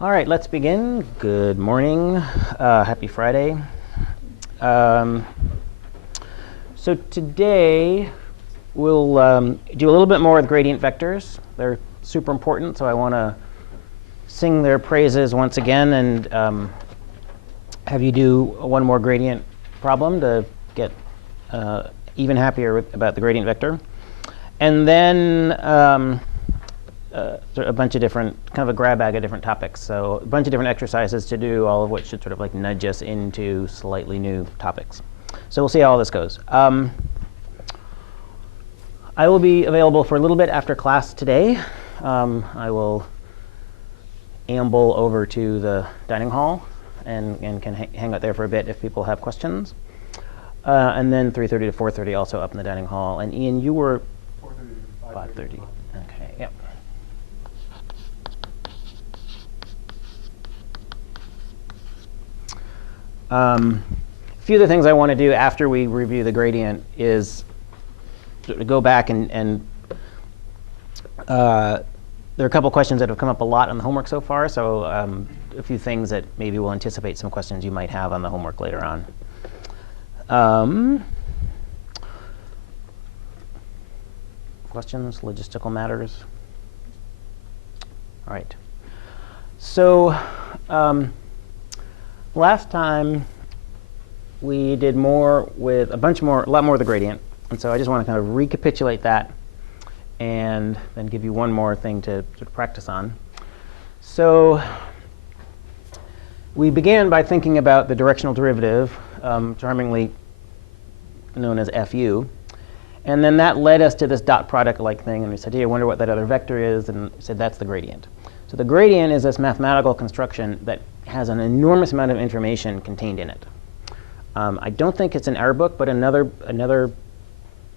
All right, let's begin. Good morning. Happy Friday. So today we'll do a little bit more with gradient vectors. They're super important, so I want to sing their praises once again and have you do one more gradient problem to get even happier about the gradient vector. And then a bunch of different, kind of a grab bag of different topics. So a bunch of different exercises to do, all of which should sort of like nudge us into slightly new topics. So we'll see how all this goes. I will be available for a little bit after class today. I will amble over to the dining hall and can hang out there for a bit if people have questions. And then 3:30 to 4:30 also up in the dining hall. And Ian, you were 4:30 to 5:30. Okay, yep. A few of the things I want to do after we review the gradient is sort of go back and there are a couple questions that have come up a lot on the homework so far, so a few things that maybe will anticipate some questions you might have on the homework later on. Questions, logistical matters? All right. So last time we did more with a lot more of the gradient, and so I just want to kind of recapitulate that and then give you one more thing to sort of practice on. So we began by thinking about the directional derivative, charmingly known as FU, and then that led us to this dot product-like thing, and we said, hey, I wonder what that other vector is, and we said that's the gradient. So the gradient is this mathematical construction that has an enormous amount of information contained in it. I don't think it's in our book, but another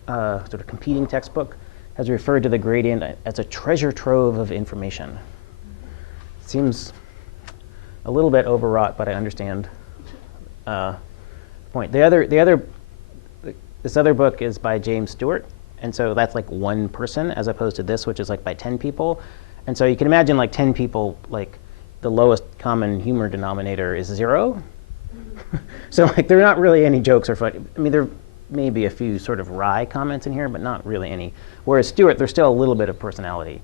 sort of competing textbook has referred to the gradient as a treasure trove of information. It seems a little bit overwrought, but I understand the point. This other book is by James Stewart, and so that's like one person as opposed to this, which is like by 10 people. And so you can imagine like 10 people, like the lowest common humor denominator is 0. So like there are not really any jokes or fun. I mean, there may be a few sort of wry comments in here, but not really any. Whereas Stewart, there's still a little bit of personality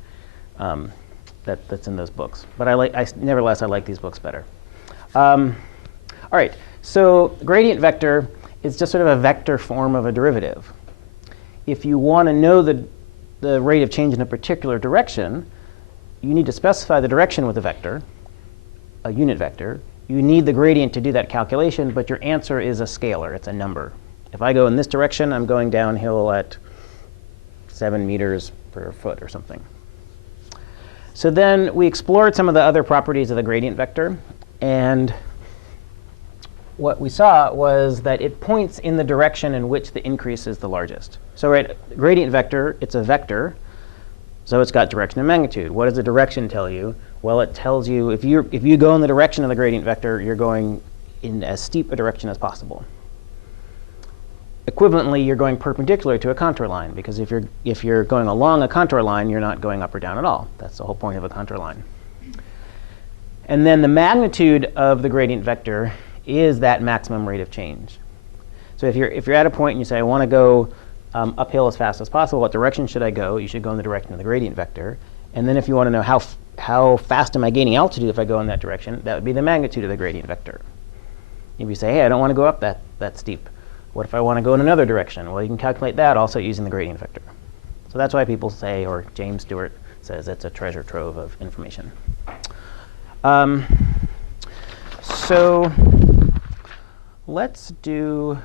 that's in those books. But nevertheless, I like these books better. All right, so gradient vector is just sort of a vector form of a derivative. If you want to know the rate of change in a particular direction, you need to specify the direction with a vector, a unit vector. You need the gradient to do that calculation, but your answer is a scalar. It's a number. If I go in this direction, I'm going downhill at 7 meters per foot or something. So then we explored some of the other properties of the gradient vector, and what we saw was that it points in the direction in which the increase is the largest. So right, gradient vector, it's a vector, so it's got direction and magnitude. What does the direction tell you? Well, it tells you if you go in the direction of the gradient vector, you're going in as steep a direction as possible. Equivalently, you're going perpendicular to a contour line, because if you're going along a contour line, you're not going up or down at all. That's the whole point of a contour line. And then the magnitude of the gradient vector is that maximum rate of change. So if you're at a point and you say, I want to go uphill as fast as possible, what direction should I go? You should go in the direction of the gradient vector. And then if you want to know how fast am I gaining altitude if I go in that direction, that would be the magnitude of the gradient vector. If you say, hey, I don't want to go up that steep. What if I want to go in another direction? Well, you can calculate that also using the gradient vector. So that's why people say, or James Stewart says, it's a treasure trove of information. So let's do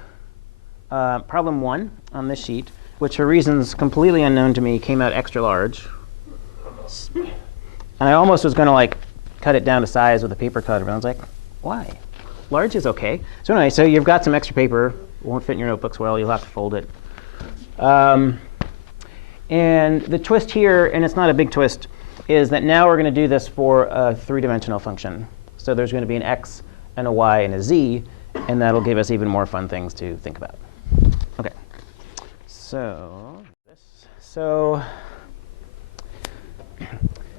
problem 1 on this sheet, which for reasons completely unknown to me came out extra large. And I almost was going to like cut it down to size with a paper cutter, but I was like, why? Large is OK. So anyway, so you've got some extra paper. It won't fit in your notebooks well. You'll have to fold it. And the twist here, and it's not a big twist, is that now we're going to do this for a 3-dimensional function. So there's going to be an x and a y and a z, and that'll give us even more fun things to think about. OK. So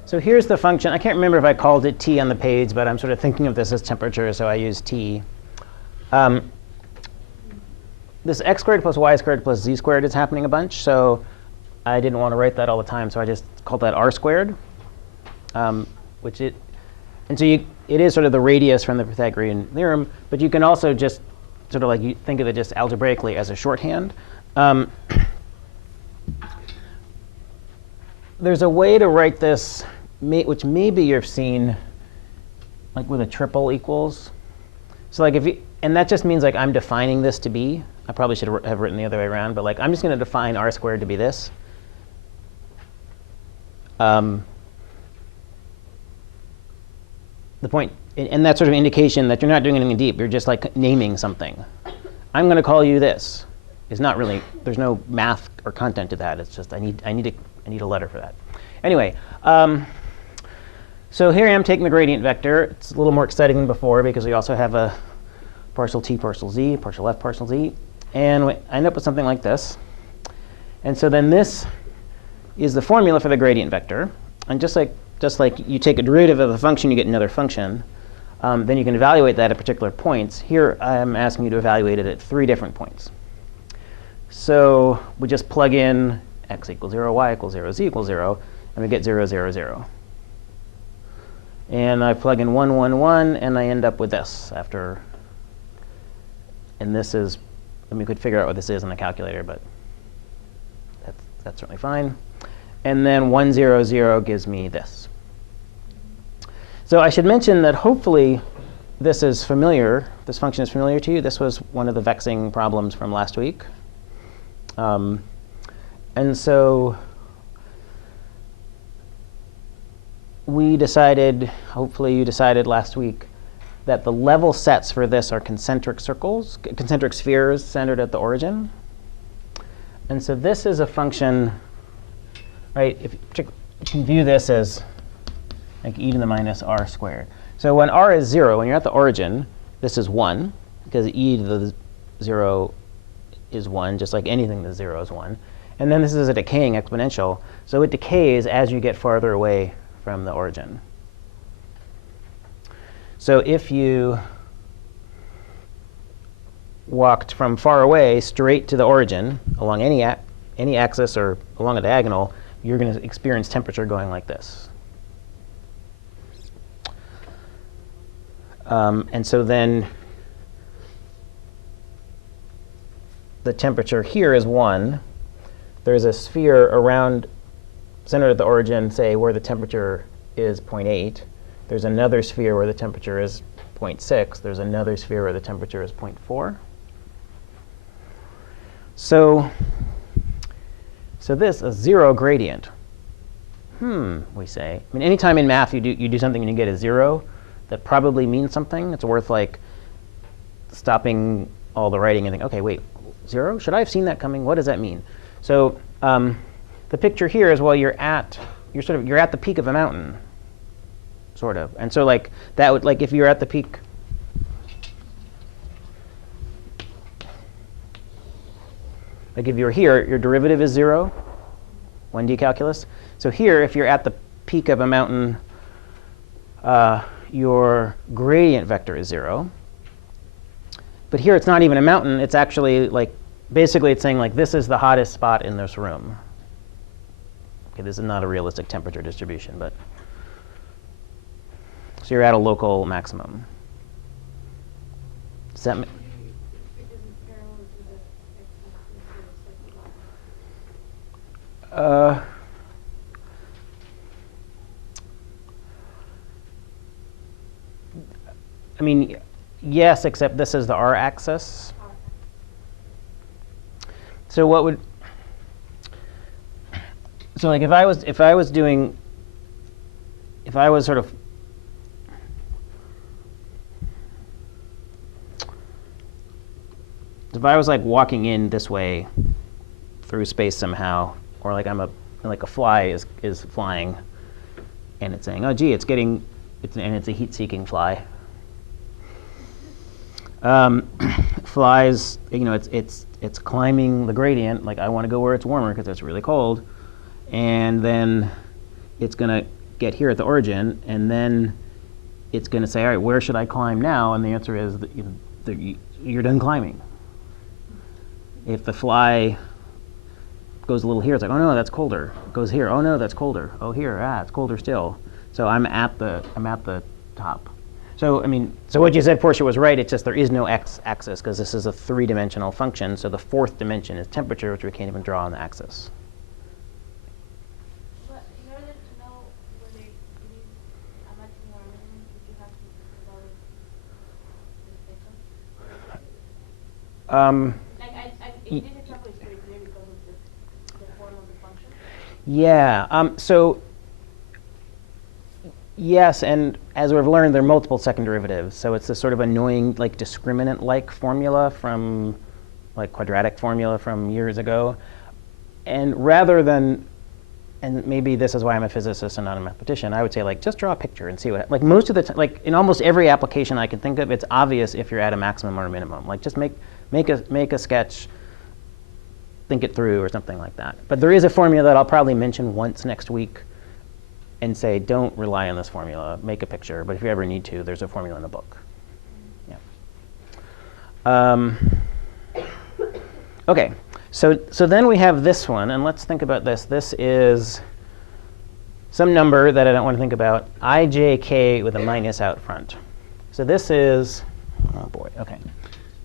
So here's the function. I can't remember if I called it t on the page, but I'm sort of thinking of this as temperature, so I use t. This x squared plus y squared plus z squared is happening a bunch, so I didn't want to write that all the time, so I just called that r squared, and so it is sort of the radius from the Pythagorean theorem, but you can also just sort of like you think of it just algebraically as a shorthand. There's a way to write this, which maybe you've seen, like with a triple equals. So like if you, and that just means like I'm defining this to be. I probably should have written the other way around, but like I'm just going to define r squared to be this. The point, and that's sort of indication that you're not doing anything deep. You're just like naming something. I'm going to call you this. It's not really, there's no math or content to that. It's just I need a letter for that. Anyway, so here I am taking the gradient vector. It's a little more exciting than before because we also have a partial t, partial z, partial f, partial z. And we end up with something like this. And so then this is the formula for the gradient vector. And just like you take a derivative of a function, you get another function. Then you can evaluate that at particular points. Here I'm asking you to evaluate it at 3 different points. So we just plug in x equals 0, y equals 0, z equals 0, and we get 0, 0, 0. And I plug in 1, 1, 1, and I end up with this after. And this is, I mean, we could figure out what this is on the calculator, but that's certainly fine. And then 1, 0, 0 gives me this. So I should mention that hopefully this is familiar. This function is familiar to you. This was one of the vexing problems from last week. And so we decided, hopefully you decided last week, that the level sets for this are concentric circles, concentric spheres centered at the origin. And so this is a function, right? If you can view this as like e to the minus r squared. So when r is 0, when you're at the origin, this is 1, because e to the 0 is 1, just like anything that's 0 is 1. And then this is a decaying exponential. So it decays as you get farther away from the origin. So if you walked from far away straight to the origin along any axis or along a diagonal, you're going to experience temperature going like this. And so then the temperature here is 1. There's a sphere around, centered at the origin, say, where the temperature is 0.8. There's another sphere where the temperature is 0.6. There's another sphere where the temperature is 0.4. So this, a 0 gradient. We say. I mean, anytime in math you do something and you get a 0, that probably means something. It's worth like stopping all the writing and think, OK, wait, 0? Should I have seen that coming? What does that mean? So the picture here is, well, you're at the peak of a mountain, sort of. And so like that would, like if you're at the peak, like if you're here, your derivative is 0, 1D calculus. So here, if you're at the peak of a mountain, your gradient vector is 0. But here it's not even a mountain. It's actually like, basically it's saying like this is the hottest spot in this room. Okay, this is not a realistic temperature distribution, but so you're at a local maximum. Does that I mean, yes, except this is the r-axis. So what would, so like if I was sort of, if I was like walking in this way through space somehow, or like like a fly is flying, and it's saying, oh gee, it's a heat-seeking fly. Flies, it's climbing the gradient. Like I want to go where it's warmer because it's really cold, and then it's going to get here at the origin, and then it's going to say, all right, where should I climb now? And the answer is that you're done climbing. If the fly goes a little here, it's like, oh no, that's colder. It goes here, oh no, that's colder. Oh here, it's colder still. So I'm at the top. So I mean, so what you said, Portia, was right. It's just there is no x-axis because this is a three-dimensional function. So the fourth dimension is temperature, which we can't even draw on the axis. But in order to know whether it is a maximum or a minimum, would you have to evaluate the spectrum? In this example, it's pretty clear because of the form of the function. Yeah. So yes, and as we've learned, there are multiple second derivatives. So it's this sort of annoying, like discriminant-like formula from, like quadratic formula from years ago. And rather than, and maybe this is why I'm a physicist and not a mathematician, I would say like just draw a picture and see what, like most of the time, like in almost every application I can think of, it's obvious if you're at a maximum or a minimum. Like just make a sketch, think it through or something like that. But there is a formula that I'll probably mention once next week and say, don't rely on this formula, make a picture. But if you ever need to, there's a formula in the book. Yeah. OK, so then we have this one. And let's think about this. This is some number that I don't want to think about, ijk with a minus out front. So this is, oh boy, OK.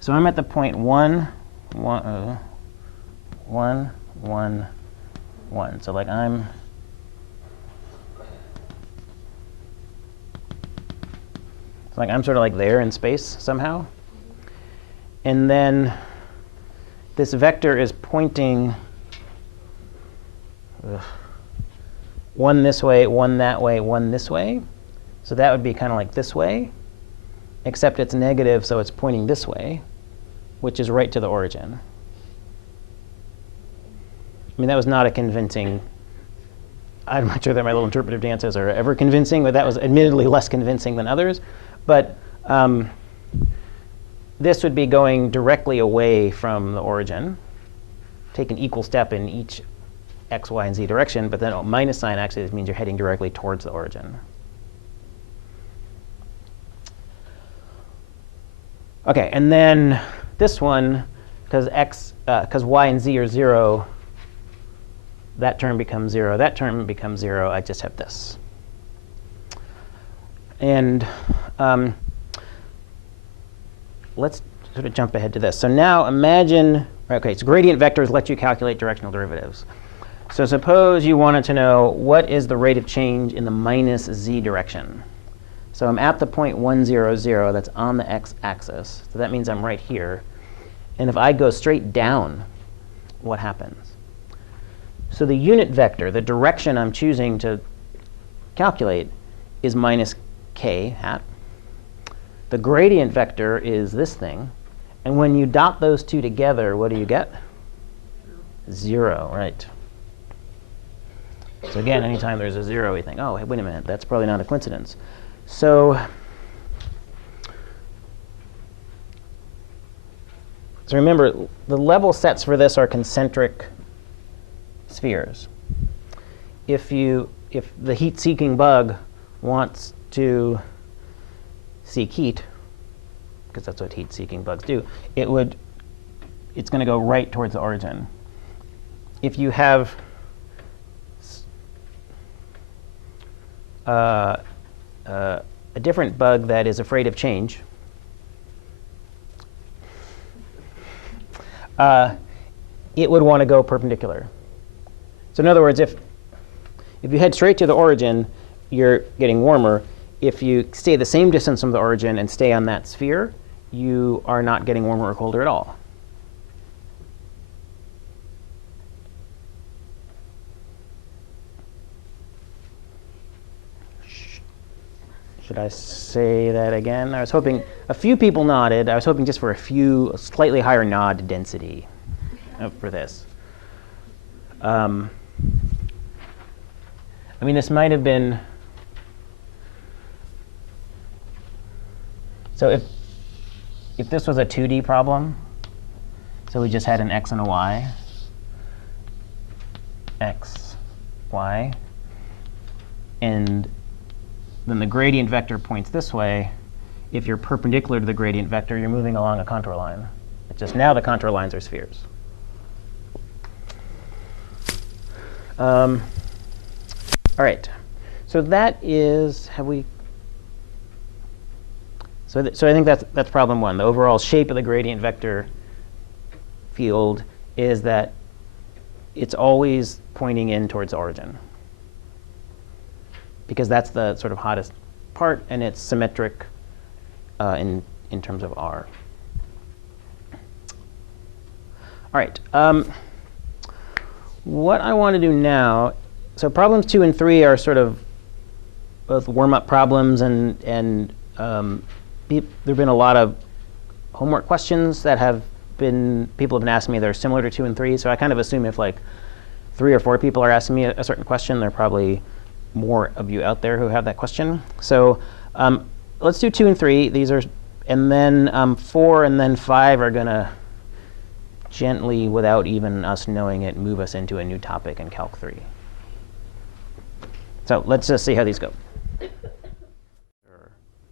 So I'm at the point 1, 1, 1, 1, 1. So like I'm sort of like there in space somehow. And then this vector is pointing one this way, one that way, one this way. So that would be kind of like this way, except it's negative, so it's pointing this way, which is right to the origin. I mean, that was not a convincing, I'm not sure that my little interpretive dances are ever convincing, but that was admittedly less convincing than others. But this would be going directly away from the origin, take an equal step in each x, y, and z direction, but then a minus sign actually means you're heading directly towards the origin. OK, and then this one, because y and z are 0, that term becomes 0. That term becomes 0. I just have this. And let's sort of jump ahead to this. So now imagine, OK, so gradient vectors let you calculate directional derivatives. So suppose you wanted to know what is the rate of change in the minus z direction. So I'm at the point 1, 0, 0. That's on the x-axis. So that means I'm right here. And if I go straight down, what happens? So the unit vector, the direction I'm choosing to calculate, is minus k hat. The gradient vector is this thing. And when you dot those two together, what do you get? 0, right. So again, anytime there's a 0, we think, oh, wait a minute, that's probably not a coincidence. So remember, the level sets for this are concentric spheres. If the heat-seeking bug wants to seek heat, because that's what heat-seeking bugs do, it's going to go right towards the origin. If you have a different bug that is afraid of change, it would want to go perpendicular. So in other words, if you head straight to the origin, you're getting warmer. If you stay the same distance from the origin and stay on that sphere, you are not getting warmer or colder at all. Should I say that again? I was hoping a few people nodded. I was hoping just for a slightly higher nod density for this. I mean, this might have been. So if this was a 2D problem, so we just had an x and a y, x, y, and then the gradient vector points this way. If you're perpendicular to the gradient vector, you're moving along a contour line. It's just now the contour lines are spheres. All right. So that is, have we? So I think that's problem one. The overall shape of the gradient vector field is that it's always pointing in towards the origin, because that's the sort of hottest part, and it's symmetric in terms of R. All right. What I want to do now, so problems 2 and 3 are sort of both warm-up problems, and there have been a lot of homework questions that people have been asking me that are similar to 2 and 3. So I kind of assume if like 3 or 4 people are asking me a certain question, there are probably more of you out there who have that question. So let's do 2 and 3. These are, and then 4 and then 5 are going to gently, without even us knowing it, move us into a new topic in Calc 3. So let's just see how these go.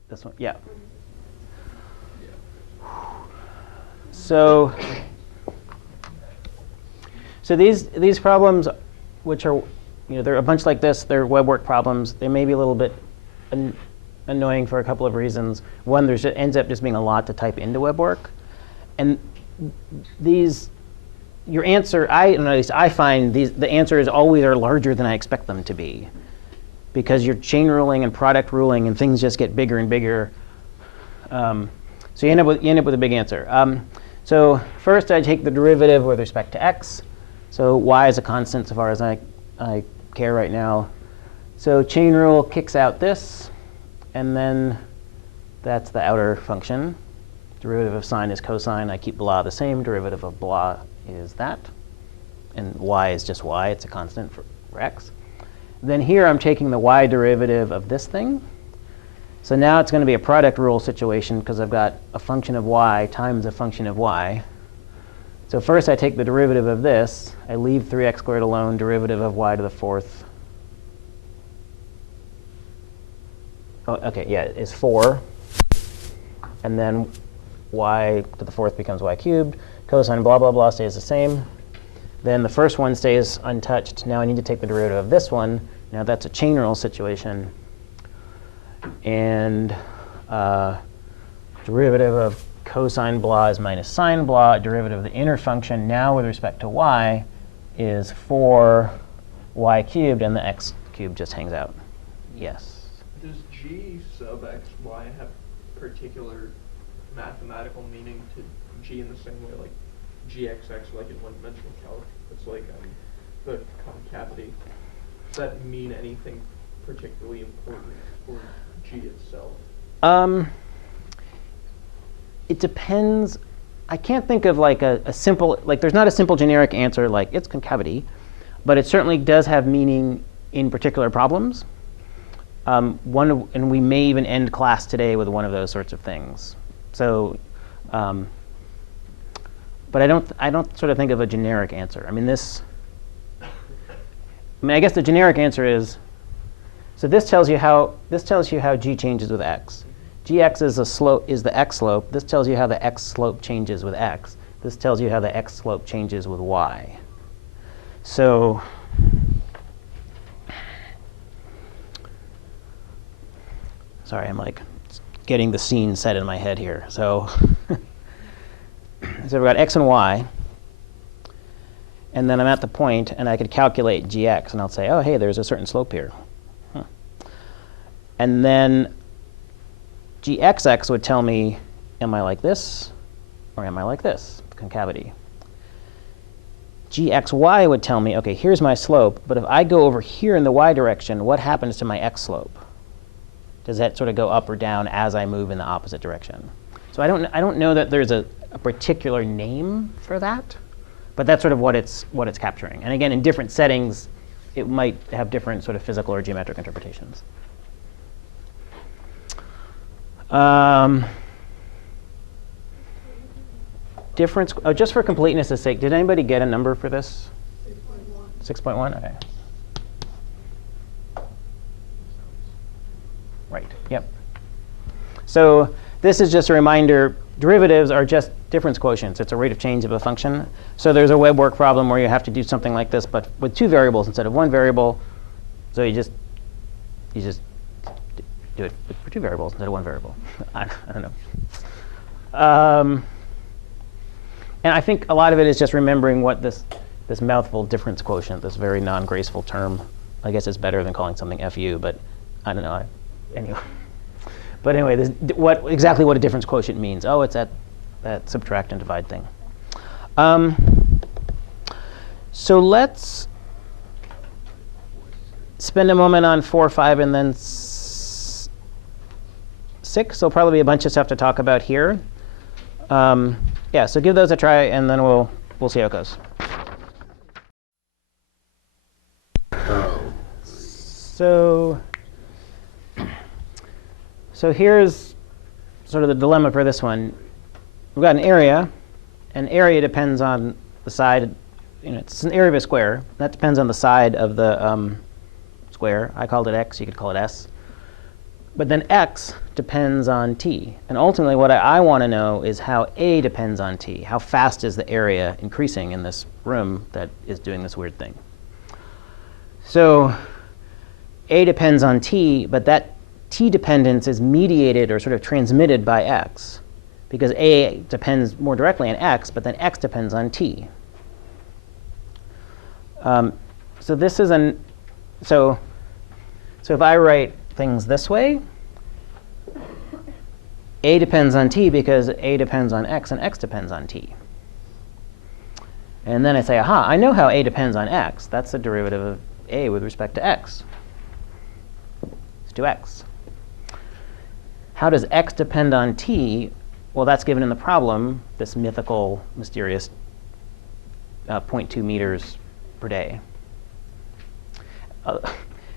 This one, yeah. So these problems, which are, they're a bunch like this. They're web work problems. They may be a little bit annoying for a couple of reasons. One, there ends up just being a lot to type into web work, and your answer, at least I find the answers always are larger than I expect them to be, because you're chain ruling and product ruling, and things just get bigger and bigger. So you end up with a big answer. So first, I take the derivative with respect to x. So y is a constant so far as I care right now. So chain rule kicks out this, and then that's the outer function. Derivative of sine is cosine. I keep blah the same. Derivative of blah is that. And y is just y. It's a constant for x. Then here I'm taking the y derivative of this thing. So now it's going to be a product rule situation, because I've got a function of y times a function of y. So first I take the derivative of this. I leave 3x squared alone. Derivative of y to the fourth. Oh, OK, yeah, is 4. And then y to the fourth becomes y cubed. Cosine blah, blah, blah stays the same. Then the first one stays untouched. Now I need to take the derivative of this one. Now that's a chain rule situation. And derivative of cosine blah is minus sine blah. Derivative of the inner function now with respect to y is 4y cubed, and the x cubed just hangs out. Yes? Does g sub x, y have particular mathematical meaning to g in the same way like gxx, like in one-dimensional calc? It's like the concavity. Does that mean anything particularly important for g itself? It depends. I can't think of like a simple, like there's not a simple generic answer like it's concavity, but it certainly does have meaning in particular problems. And we may even end class today with one of those sorts of things. So, but I don't sort of think of a generic answer. I mean, I guess the generic answer is, so this tells you how g changes with x. Gx is the x slope. This tells you how the x slope changes with x. This tells you how the x slope changes with y. So sorry, I'm like getting the scene set in my head here. So we've got x and y. And then I'm at the point, and I could calculate gx, and I'll say, oh, hey, there's a certain slope here. Huh. And then gxx would tell me, am I like this, or am I like this, concavity? Gxy would tell me, OK, here's my slope, but if I go over here in the y direction, what happens to my x slope? Does that sort of go up or down as I move in the opposite direction? So I don't know that there's a particular name for that. But that's sort of what it's capturing. And again, in different settings, it might have different sort of physical or geometric interpretations. Difference, just for completeness' sake, did anybody get a number for this? 6.1. 6.1, OK. Right, yep. So this is just a reminder, derivatives are just difference quotients. It's a rate of change of a function. So there's a web work problem where you have to do something like this, but with two variables instead of one variable. So you just do it for two variables instead of one variable. I don't know. And I think a lot of it is just remembering what this mouthful difference quotient, this very non-graceful term, I guess it's better than calling something FU, but I don't know. Anyway. But anyway, exactly what a difference quotient means. Oh, it's that subtract and divide thing. So let's spend a moment on 4, 5, and then 6. There'll probably be a bunch of stuff to talk about here. Yeah, so give those a try, and then we'll see how it goes. So here's sort of the dilemma for this one. We've got an area, and area depends on the side. It's an area of a square. That depends on the side of the square. I called it x. You could call it s. But then x depends on t. And ultimately, what I want to know is how a depends on t. How fast is the area increasing in this room that is doing this weird thing? So a depends on t, but that t dependence is mediated or sort of transmitted by x, because a depends more directly on x, but then x depends on t. So this is so if I write things this way, a depends on t because a depends on x and x depends on t. And then I say, aha, I know how a depends on x. That's the derivative of a with respect to x. Let's do x. How does x depend on t? Well, that's given in the problem, this mythical, mysterious 0.2 meters per day.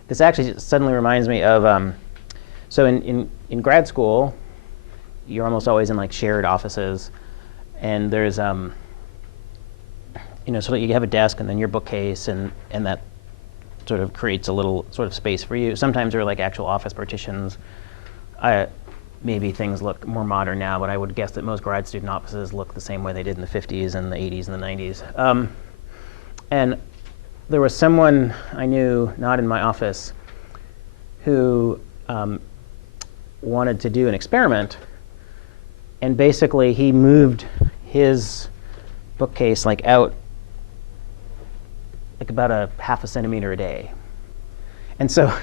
This actually suddenly reminds me of, so in grad school, you're almost always in like shared offices, and there's, so you have a desk and then your bookcase, and that sort of creates a little sort of space for you. Sometimes there are like actual office partitions. Maybe things look more modern now, but I would guess that most grad student offices look the same way they did in the 50s and the 80s and the 90s. And there was someone I knew, not in my office, who wanted to do an experiment. And basically, he moved his bookcase like out like about a half a centimeter a day. And so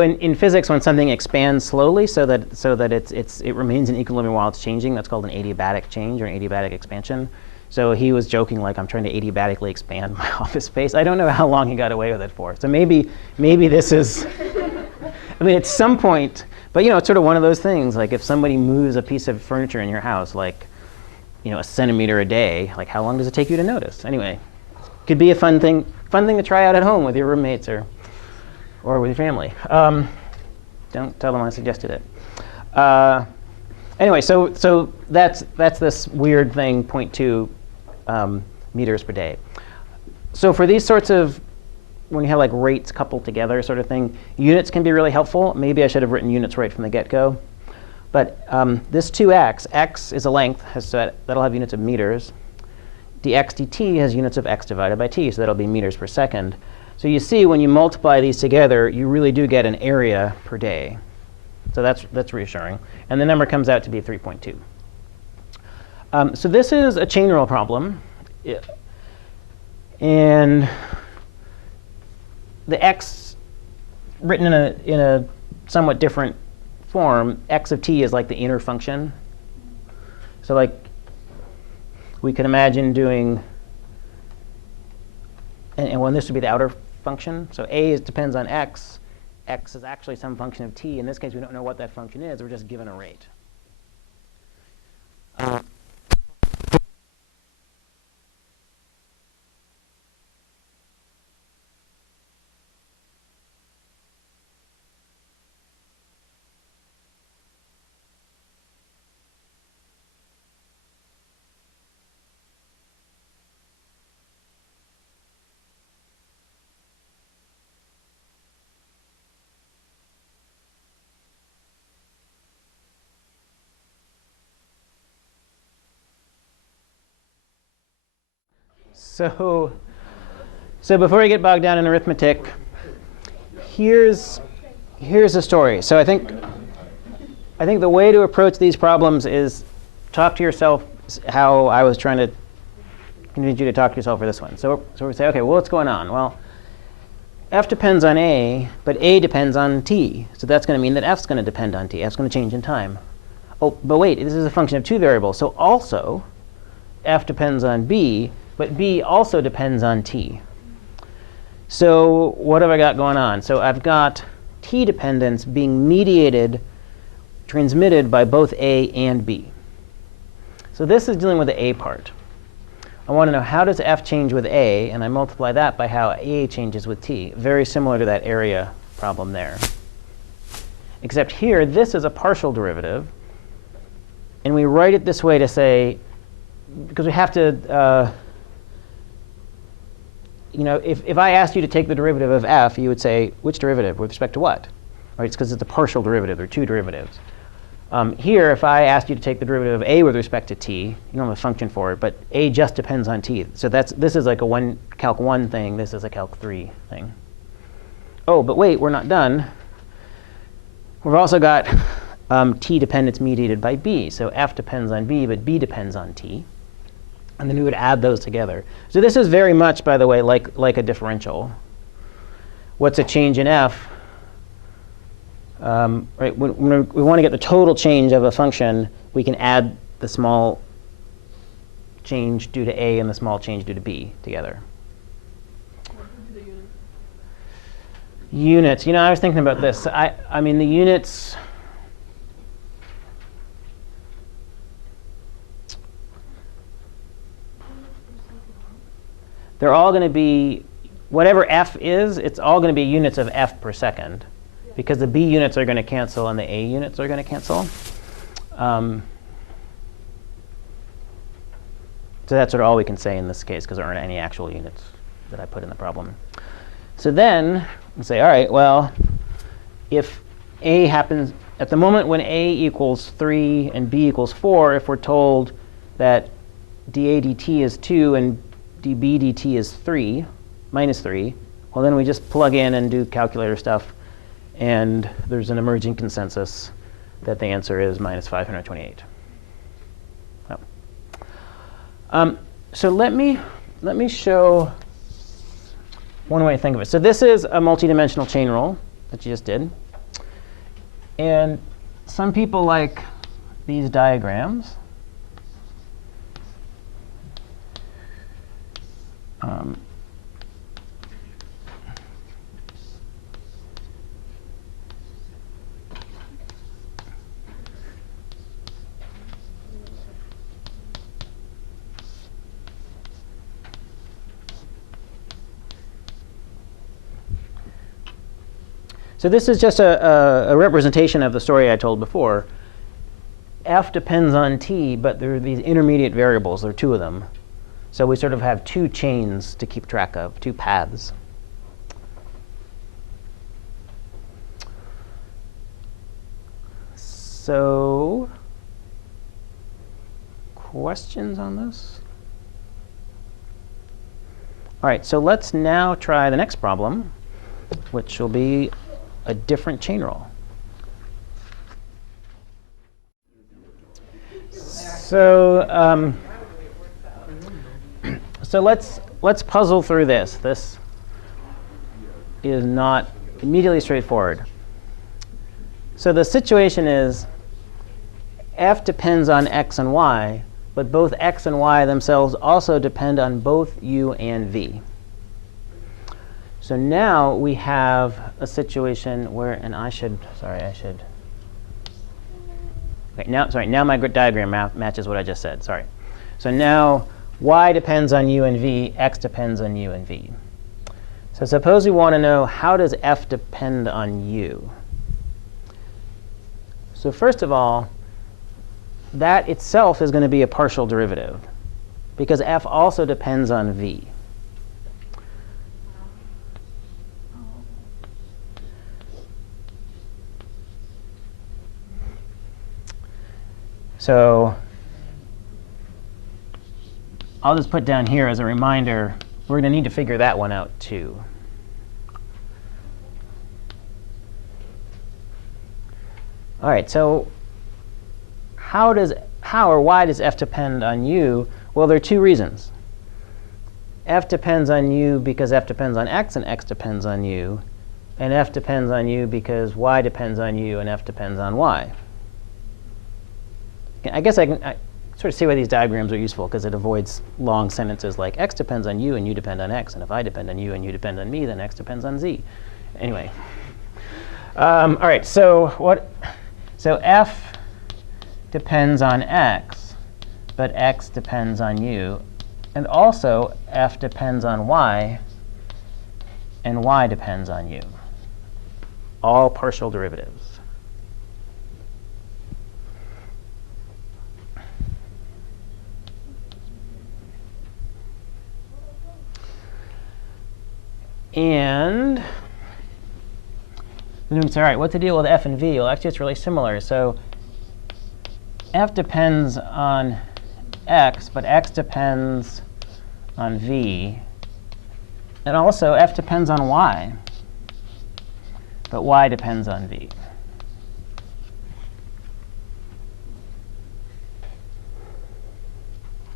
in physics, when something expands slowly so that it remains in equilibrium while it's changing, that's called an adiabatic change or an adiabatic expansion. So he was joking, like, I'm trying to adiabatically expand my office space. I don't know how long he got away with it for. So maybe this is, I mean, at some point, but it's sort of one of those things. Like if somebody moves a piece of furniture in your house, like, a centimeter a day, like how long does it take you to notice? Anyway, could be a fun thing to try out at home with your roommates or with your family. Don't tell them I suggested it. Anyway, so that's this weird thing, 0.2 meters per day. So for these sorts of, when you have like rates coupled together sort of thing, units can be really helpful. Maybe I should have written units right from the get-go. But this 2x, x is a length, that'll have units of meters. dx dt has units of x divided by t, so that'll be meters per second. So you see, when you multiply these together, you really do get an area per day. So that's reassuring. And the number comes out to be 3.2. So this is a chain rule problem. And the x written in a somewhat different form, x of t is like the inner function. So like we can imagine doing, and when this would be the outer function. So a depends on x. X is actually some function of t. In this case, we don't know what that function is. We're just given a rate. So before we get bogged down in arithmetic, here's the story. So I think the way to approach these problems is talk to yourself how I was trying to convince you to talk to yourself for this one. So we say, OK, well, what's going on? Well, f depends on a, but a depends on t. So that's going to mean that f's going to depend on t. F's going to change in time. Oh, but wait, this is a function of two variables. So also, f depends on b, but b also depends on t. So what have I got going on? So I've got t dependence being transmitted by both a and b. So this is dealing with the a part. I want to know how does f change with a, and I multiply that by how a changes with t. Very similar to that area problem there. Except here, this is a partial derivative. And we write it this way to say, because we have to, if I asked you to take the derivative of f, you would say, which derivative? With respect to what? Right? It's because it's a partial derivative. There are two derivatives. Here, if I asked you to take the derivative of a with respect to t, you don't have a function for it, but a just depends on t. So this is like a Calc 1 thing. This is a Calc 3 thing. Oh, but wait, we're not done. We've also got t dependence mediated by b. So f depends on b, but b depends on t. And then we would add those together. So this is very much, by the way, like a differential. What's a change in f? Right, when we want to get the total change of a function, we can add the small change due to a and the small change due to b together. What would be the unit? Units. I was thinking about this. I mean, the units. They're all going to be, whatever f is, it's all going to be units of f per second. Because the b units are going to cancel and the a units are going to cancel. So that's sort of all we can say in this case, because there aren't any actual units that I put in the problem. So then we say, all right, well, if a happens, at the moment when a equals 3 and b equals 4, if we're told that dA dt is 2 and dB dt is 3, minus 3, well, then we just plug in and do calculator stuff. And there's an emerging consensus that the answer is minus 528. Oh. So let me show one way to think of it. So this is a multidimensional chain rule that you just did. And some people like these diagrams. So this is just a representation of the story I told before. F depends on t, but there are these intermediate variables. There are two of them. So we sort of have two chains to keep track of, two paths. So questions on this? All right, so let's now try the next problem, which will be a different chain rule. So let's puzzle through this. This is not immediately straightforward. So the situation is f depends on x and y, but both x and y themselves also depend on both u and v. So now we have a situation where, and okay, now my diagram matches what I just said, sorry. So now y depends on u and v, x depends on u and v. So suppose we want to know, how does f depend on u? So first of all, that itself is going to be a partial derivative, because f also depends on v. So I'll just put down here as a reminder, we're going to need to figure that one out too. All right, so how or why does f depend on u? Well, there are two reasons. F depends on u because f depends on x, and x depends on u. And f depends on u because y depends on u, and f depends on y. I guess I can sort of see why these diagrams are useful, because it avoids long sentences like x depends on you and you depend on x, and if I depend on you and you depend on me, then x depends on z. Anyway, all right. So f depends on x, but x depends on you, and also f depends on y, and y depends on you. All partial derivatives. And then we say, all right, what's the deal with f and v? Well, actually, it's really similar. So f depends on x, but x depends on v. And also, f depends on y, but y depends on v.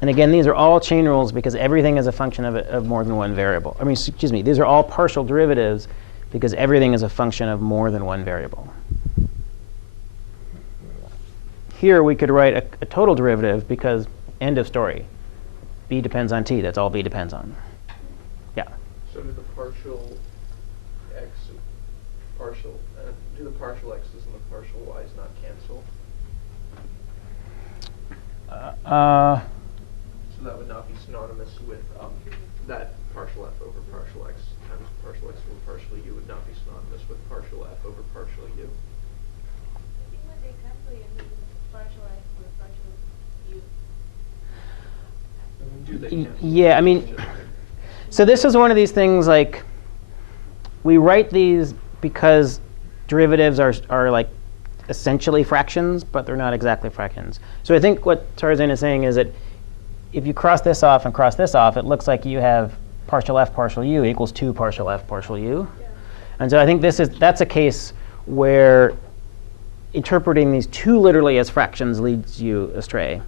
And again, these are all chain rules because everything is a function of more than one variable. I mean, excuse me, these are all partial derivatives because everything is a function of more than one variable. Here we could write a total derivative because end of story. B depends on t. That's all B depends on. Yeah. So do the partial x's and the partial y's not cancel? So that would not be synonymous with that partial f over partial x times partial x over partial u would not be synonymous with partial f over partial u. I think when they cancel, you need partial x with partial u. Do they cancel? Yeah, I mean, so this is one of these things like we write these because derivatives are like essentially fractions, but they're not exactly fractions. So I think what Tarzan is saying is that if you cross this off and cross this off, it looks like you have partial f partial u equals 2 partial f partial u. Yeah. And so I think that's a case where interpreting these too literally as fractions leads you astray.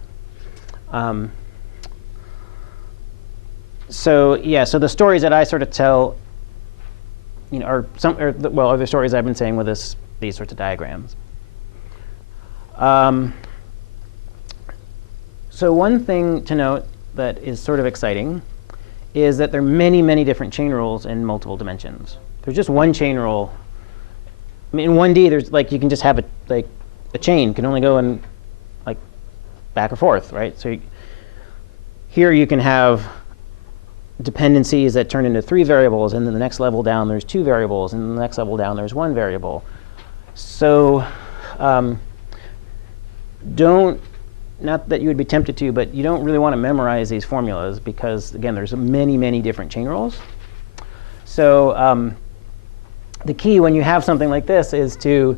So yeah, so the stories that I sort of tell, are the stories I've been saying with these sorts of diagrams. So one thing to note that is sort of exciting is that there are many, many different chain rules in multiple dimensions. There's just one chain rule. I mean, in 1D, there's you can just have a chain can only go in back and forth, right? So here you can have dependencies that turn into 3 variables, and then the next level down there's 2 variables, and the next level down there's 1 variable. So not that you would be tempted to, but you don't really want to memorize these formulas because, again, there's many, many different chain rules. So the key when you have something like this is to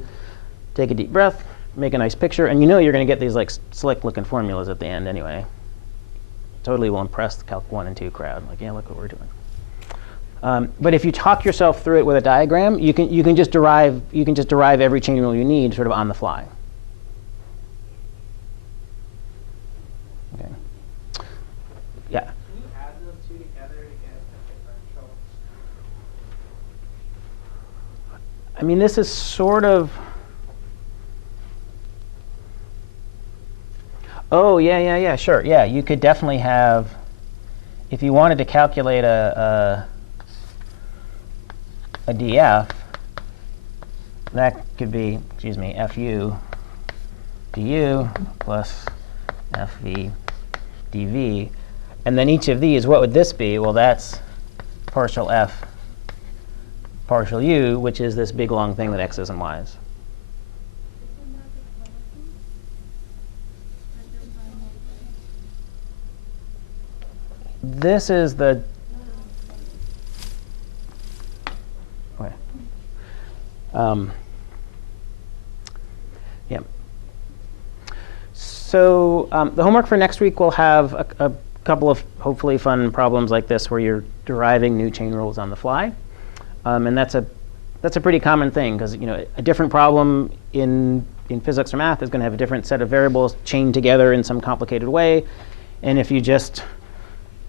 take a deep breath, make a nice picture, and you're going to get these slick-looking formulas at the end anyway. Totally will impress the Calc 1 and 2 crowd. Yeah, look what we're doing. But if you talk yourself through it with a diagram, you can just derive every chain rule you need sort of on the fly. Okay. Yeah. Can you add those two together to get a differential? I mean, this is sort of. Oh, yeah, sure. Yeah, you could definitely have, if you wanted to calculate a df, that could be, fu du plus fv dv. And then each of these, what would this be? Well, that's partial f partial u, which is this big long thing with x's and y's. This is the yeah. So the homework for next week will have a couple of hopefully fun problems like this where you're deriving new chain rules on the fly. And that's a pretty common thing, because a different problem in physics or math is going to have a different set of variables chained together in some complicated way. And if you just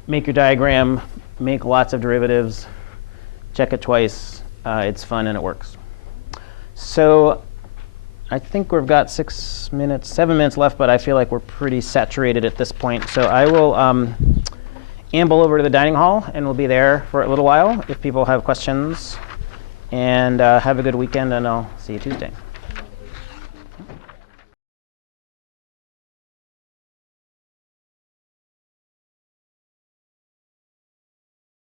make your diagram, make lots of derivatives, check it twice, it's fun and it works. So I think we've got 7 minutes left, but I feel like we're pretty saturated at this point. So I will amble over to the dining hall, and we'll be there for a little while if people have questions. And have a good weekend, and I'll see you Tuesday.